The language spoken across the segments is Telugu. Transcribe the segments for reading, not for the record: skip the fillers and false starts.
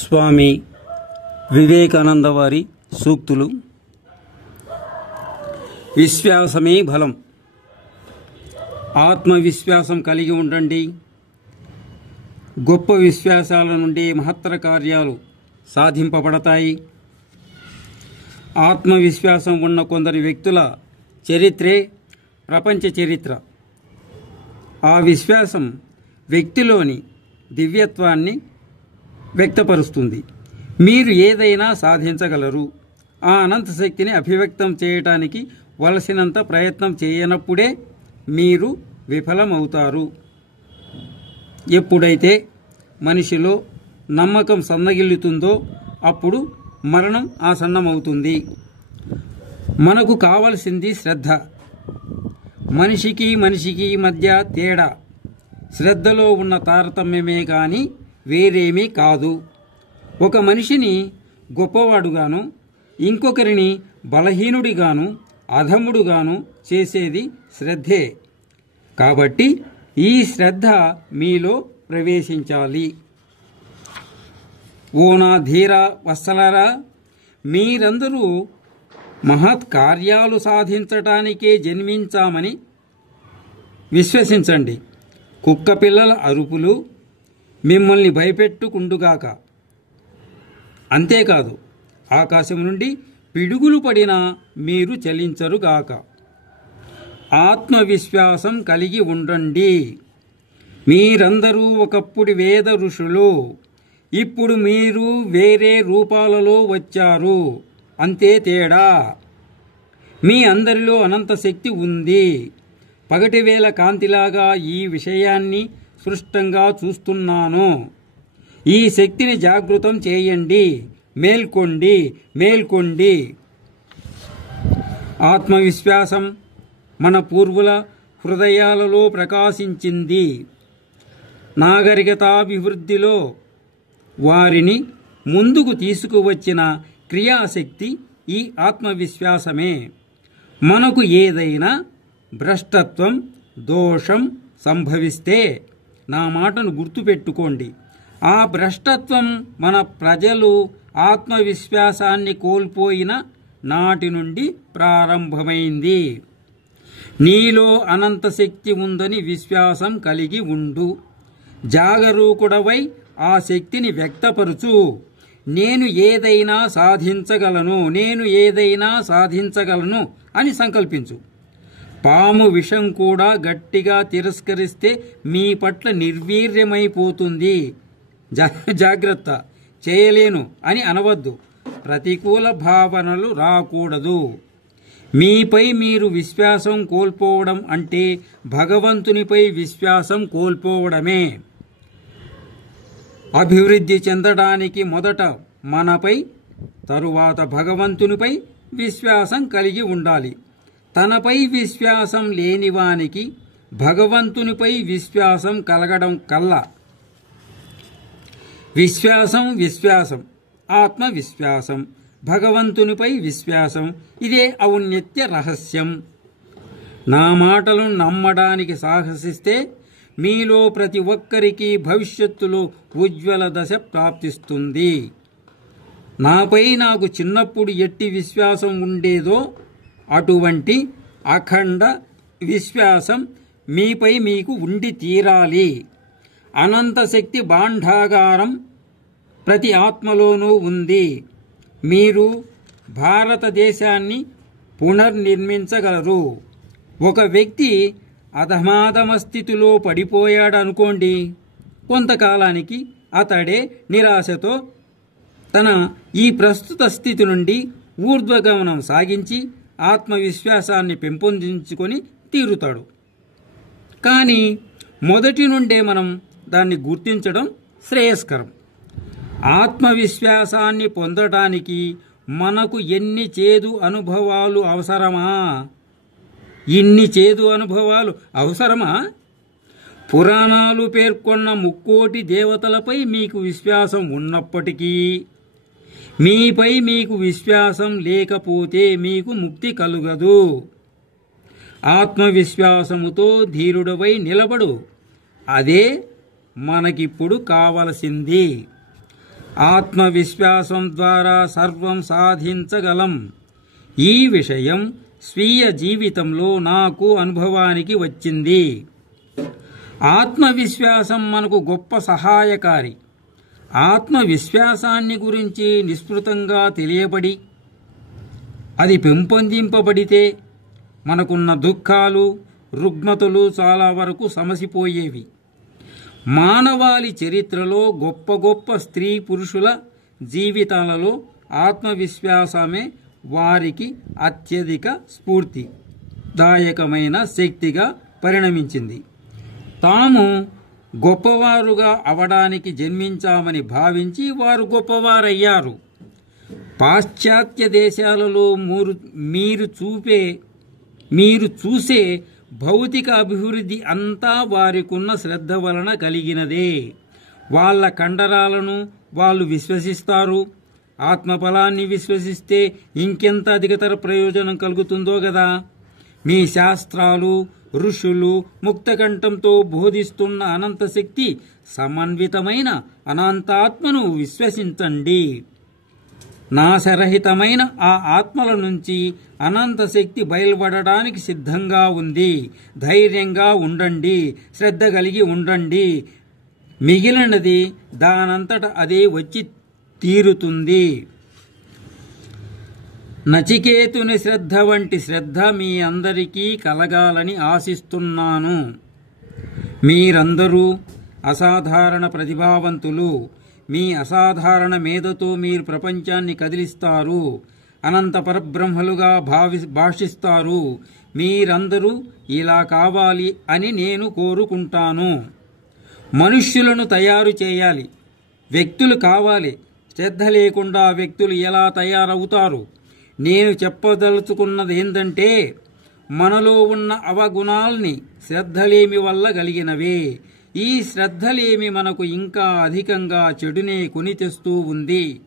స్వామి వివేకానంద వారి సూక్తులు. విశ్వాసమే బలం. ఆత్మవిశ్వాసం కలిగి ఉండండి. గొప్ప విశ్వాసాల నుండి మహత్తర కార్యాలు సాధింపబడతాయి. ఆత్మవిశ్వాసం ఉన్న కొందరి వ్యక్తుల చరిత్రే ప్రపంచ చరిత్ర. ఆ విశ్వాసం వ్యక్తిలోని దివ్యత్వాన్ని వ్యక్తపరుస్తుంది. మీరు ఏదైనా సాధించగలరు. ఆ అనంత శక్తిని అభివ్యక్తం చేయటానికి వలసినంత ప్రయత్నం చేయనప్పుడే మీరు విఫలమవుతారు. ఎప్పుడైతే మనిషిలో నమ్మకం సన్నగిల్లుతుందో అప్పుడు మరణం ఆసన్నమవుతుంది. మనకు కావలసింది శ్రద్ధ. మనిషికి మధ్య తేడా శ్రద్ధలో ఉన్న తారతమ్యమే కానీ వేరేమీ కాదు. ఒక మనిషిని గొప్పవాడుగాను ఇంకొకరిని బలహీనుడిగాను అధముడుగాను చేసేది శ్రద్ధే. కాబట్టి ఈ శ్రద్ధ మీలో ప్రవేశించాలి. ఓ నా ధీర వత్సలారా, మీరందరూ మహత్ కార్యాలు సాధించటానికే జన్మించామని విశ్వసించండి. కుక్క పిల్లల అరుపులు మిమ్మల్ని భయపెట్టుకుండుగాక. అంతేకాదు, ఆకాశం నుండి పిడుగులు పడినా మీరు చలించరుగాక. ఆత్మవిశ్వాసం కలిగి ఉండండి. మీరందరూ ఒకప్పుడు వేద ఋషులు. ఇప్పుడు మీరు వేరే రూపాలలో వచ్చారు. అంతే తేడా. మీ అందరిలో అనంత శక్తి ఉంది. పగటివేళ కాంతిలాగా ఈ విషయాన్ని స్పష్టంగా చూస్తున్నాను. ఈ శక్తిని జాగృతం చేయండి. మేల్కొండి. ఆత్మవిశ్వాసం మన పూర్వుల హృదయాలలో ప్రకాశించింది. నాగరికతాభివృద్ధిలో వారిని ముందుకు తీసుకువచ్చిన క్రియాశక్తి ఈ ఆత్మవిశ్వాసమే. మనకు ఏదైనా భ్రష్టత్వం, దోషం సంభవిస్తే నా మాటను గుర్తుపెట్టుకోండి. ఆ భ్రష్టత్వం మన ప్రజలు ఆత్మవిశ్వాసాన్ని కోల్పోయిన నాటి నుండి ప్రారంభమైంది. నీలో అనంత శక్తి ఉందని విశ్వాసం కలిగి ఉండు. జాగరూకుడవై ఆ శక్తిని వ్యక్తపరుచు. నేను ఏదైనా సాధించగలను అని సంకల్పించు. పాము విషం కూడా గట్టిగా తిరస్కరిస్తే మీ పట్ల నిర్వీర్యమైపోతుంది. జాగ్రత్త. చేయలేను అని అనవద్దు. ప్రతికూల భావనలు రాకూడదు. మీపై మీరు విశ్వాసం కోల్పోవడం అంటే భగవంతునిపై విశ్వాసం కోల్పోవడమే. అభివృద్ధి చెందడానికి మొదట మనపై, తరువాత భగవంతునిపై విశ్వాసం కలిగి ఉండాలి. తనపై విశ్వాసం లేనివానికి భగవంతునిపై విశ్వాసం కలగడం కల్లా. విశ్వాసం, ఆత్మవిశ్వాసం, భగవంతునిపై విశ్వాసం, ఇదే ఔన్నత్య రహస్యం. నా మాటలను నమ్మడానికి సాహసిస్తే మీలో ప్రతి ఒక్కరికి భవిష్యత్తులో ఉజ్వల దశ ప్రాప్తిస్తుంది. నాపై నాకు చిన్నప్పుడు ఎట్టి విశ్వాసం ఉండేదో అటువంటి అఖండ విశ్వాసం మీపై మీకు ఉండి తీరాలి. అనంత శక్తి భాండాగారం ప్రతి ఆత్మలోనూ ఉంది. మీరు భారతదేశాన్ని పునర్నిర్మించగలరు. ఒక వ్యక్తి అధమాధమ స్థితిలో పడిపోయాడనుకోండి. కొంతకాలానికి అతడే నిరాశతో తన ఈ ప్రస్తుత స్థితి నుండి ఊర్ధ్వగమనం సాగించి ఆత్మవిశ్వాసాన్ని పెంపొందించుకొని తీరుతాడు. కానీ మొదటి నుండే మనం దాన్ని గుర్తించడం శ్రేయస్కరం. ఆత్మవిశ్వాసాన్ని పొందడానికి మనకు ఎన్ని చేదు అనుభవాలు అవసరమా? ఇన్ని చేదు అనుభవాలు అవసరమా? పురాణాలు పేర్కొన్న ముక్కోటి దేవతలపై మీకు విశ్వాసం ఉన్నప్పటికీ మీపై మీకు విశ్వాసం లేకపోతే మీకు ముక్తి కలుగదు. ఆత్మవిశ్వాసముతో ధీరుడవై నిలబడు. అదే మనకిప్పుడు కావలసింది. ఆత్మవిశ్వాసం ద్వారా సర్వం సాధించగలం. ఈ విషయం స్వీయ జీవితంలో నాకు అనుభవానికి వచ్చింది. ఆత్మవిశ్వాసం మనకు గొప్ప సహాయకారి. ఆత్మవిశ్వాసాన్ని గురించి నిస్పృతంగా తెలియబడి అది పెంపొందింపబడితే మనకున్న దుఃఖాలు, రుగ్మతలు చాలా వరకు సమసిపోయేవి. మానవాళి చరిత్రలో గొప్ప గొప్ప స్త్రీ పురుషుల జీవితాలలో ఆత్మవిశ్వాసమే వారికి అత్యధిక స్ఫూర్తిదాయకమైన శక్తిగా పరిణమించింది. తాము గొప్పవారుగా అవడానికి జన్మించామని భావించి వారు గొప్పవారయ్యారు. పాశ్చాత్య దేశాలలో మీరు చూసే భౌతిక అభివృద్ధి అంతా వారికున్న శ్రద్ధ వలన కలిగినదే. వాళ్ళ కండరాలను వాళ్ళు విశ్వసిస్తారు. ఆత్మబలాన్ని విశ్వసిస్తే ఇంకెంత అధికతర ప్రయోజనం కలుగుతుందో గదా. మీ శాస్త్రాలు, ఋషులు ముక్తకంఠంతో బోధిస్తున్న అనంతశక్తి సమన్వితమైన అనంతాత్మను విశ్వసించండి. నాశరహితమైన ఆ ఆత్మల నుంచి అనంతశక్తి బయలుపడడానికి సిద్ధంగా ఉంది. ధైర్యంగా ఉండండి, శ్రద్ధ కలిగి ఉండండి. మిగిలినది దానంతట అదే వచ్చి తీరుతుంది. నచికేతుని శ్రద్ధ వంటి శ్రద్ధ మీ అందరికీ కలగాలని ఆశిస్తున్నాను. మీరందరూ అసాధారణ ప్రతిభావంతులు. మీ అసాధారణ మేధతో మీరు ప్రపంచాన్ని కదిలిస్తారు. అనంత పరబ్రహ్మలుగా భాషిస్తారు. మీరందరూ ఇలా కావాలి అని నేను కోరుకుంటాను. మనుష్యులను తయారు చేయాలి. వ్యక్తులు కావాలి. శ్రద్ధ లేకుండా వ్యక్తులు ఎలా తయారవుతారు? నేను చెప్పదలుచుకున్నది ఏంటంటే, మనలో ఉన్న అవగుణాల్ని శ్రద్ధలేమి వల్ల కలిగినవే. ఈ శ్రద్ధలేమి మనకు ఇంకా అధికంగా చెడునే కొని తెస్తూ ఉంది.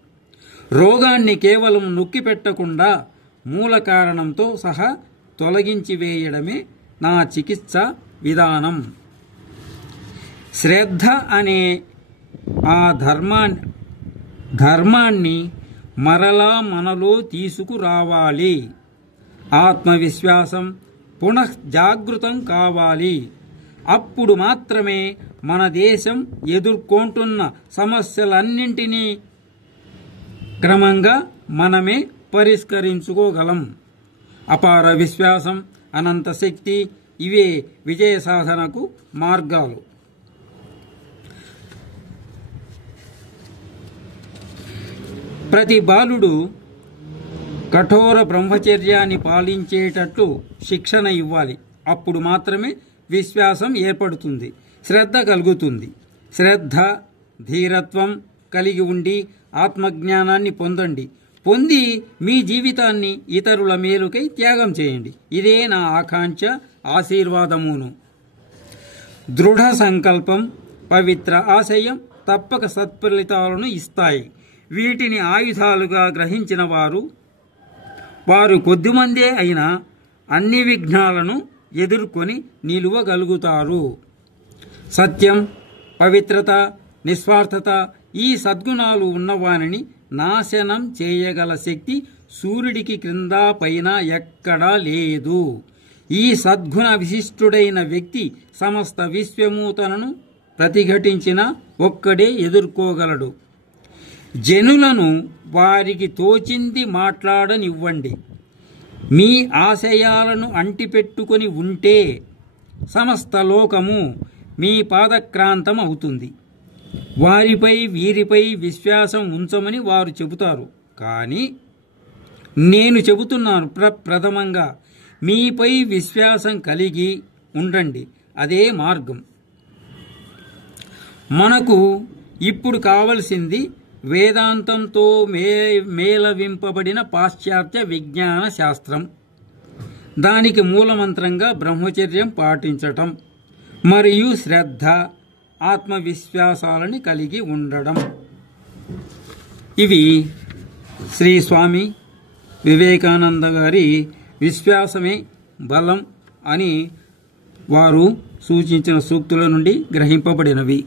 రోగాన్ని కేవలం నొక్కి పెట్టకుండా మూల కారణంతో సహా తొలగించి వేయడమే నా చికిత్స విధానం. శ్రద్ధ అనే ఆ ధర్మాన్ని మరలా మనలో తీసుకురావాలి. ఆత్మవిశ్వాసం పునఃజాగృతం కావాలి. అప్పుడు మాత్రమే మన దేశం ఎదుర్కొంటున్న సమస్యలన్నింటినీ క్రమంగా మనమే పరిష్కరించుకోగలం. అపార విశ్వాసం, అనంత శక్తి ఇవే విజయ సాధనకు మార్గాలు. ప్రతి బాలుడు కఠోర బ్రహ్మచర్యాన్ని పాలించేటట్లు శిక్షణ ఇవ్వాలి. అప్పుడు మాత్రమే విశ్వాసం ఏర్పడుతుంది, శ్రద్ధ కలుగుతుంది. శ్రద్ధ, ధీరత్వం కలిగి ఉండి ఆత్మజ్ఞానాన్ని పొంది మీ జీవితాన్ని ఇతరుల మేలుకై త్యాగం చేయండి. ఇదే నా ఆకాంక్ష, ఆశీర్వాదమును. దృఢ సంకల్పం, పవిత్ర ఆశయం తప్పక సత్ఫలితాలను ఇస్తాయి. వీటిని ఆయుధాలుగా గ్రహించిన వారు కొద్దిమందే అయినా అన్ని విఘ్నాలను ఎదుర్కొని నిలువగలుగుతారు. సత్యం, పవిత్రత, నిస్వార్థత ఈ సద్గుణాలు ఉన్నవానిని నాశనం చేయగల శక్తి సూర్యుడికి క్రింద పైన ఎక్కడా లేదు. ఈ సద్గుణ విశిష్టుడైన వ్యక్తి సమస్త విశ్వమూతలను ప్రతిఘటించిన ఒక్కడే ఎదుర్కోగలడు. జనులను వారికి తోచింది మాట్లాడనివ్వండి. మీ ఆశయాలను అంటిపెట్టుకుని ఉంటే సమస్త లోకము మీ పాదక్రాంతం అవుతుంది. వీరిపై విశ్వాసం ఉంచమని వారు చెబుతారు. కానీ నేను చెబుతున్నాను, ప్రథమంగా మీపై విశ్వాసం కలిగి ఉండండి. అదే మార్గం. మనకు ఇప్పుడు కావలసింది వేదాంతంతో మేళవింపబడిన పాశ్చాత్య విజ్ఞాన శాస్త్రం. దానికి మూలమంత్రంగా బ్రహ్మచర్యం పాటించటం మరియు శ్రద్ధ, ఆత్మవిశ్వాసాలని కలిగి ఉండడం. ఇవి శ్రీ స్వామి వివేకానంద గారి విశ్వాసమే బలం అని వారు సూచించిన సూక్తుల నుండి గ్రహింపబడినవి.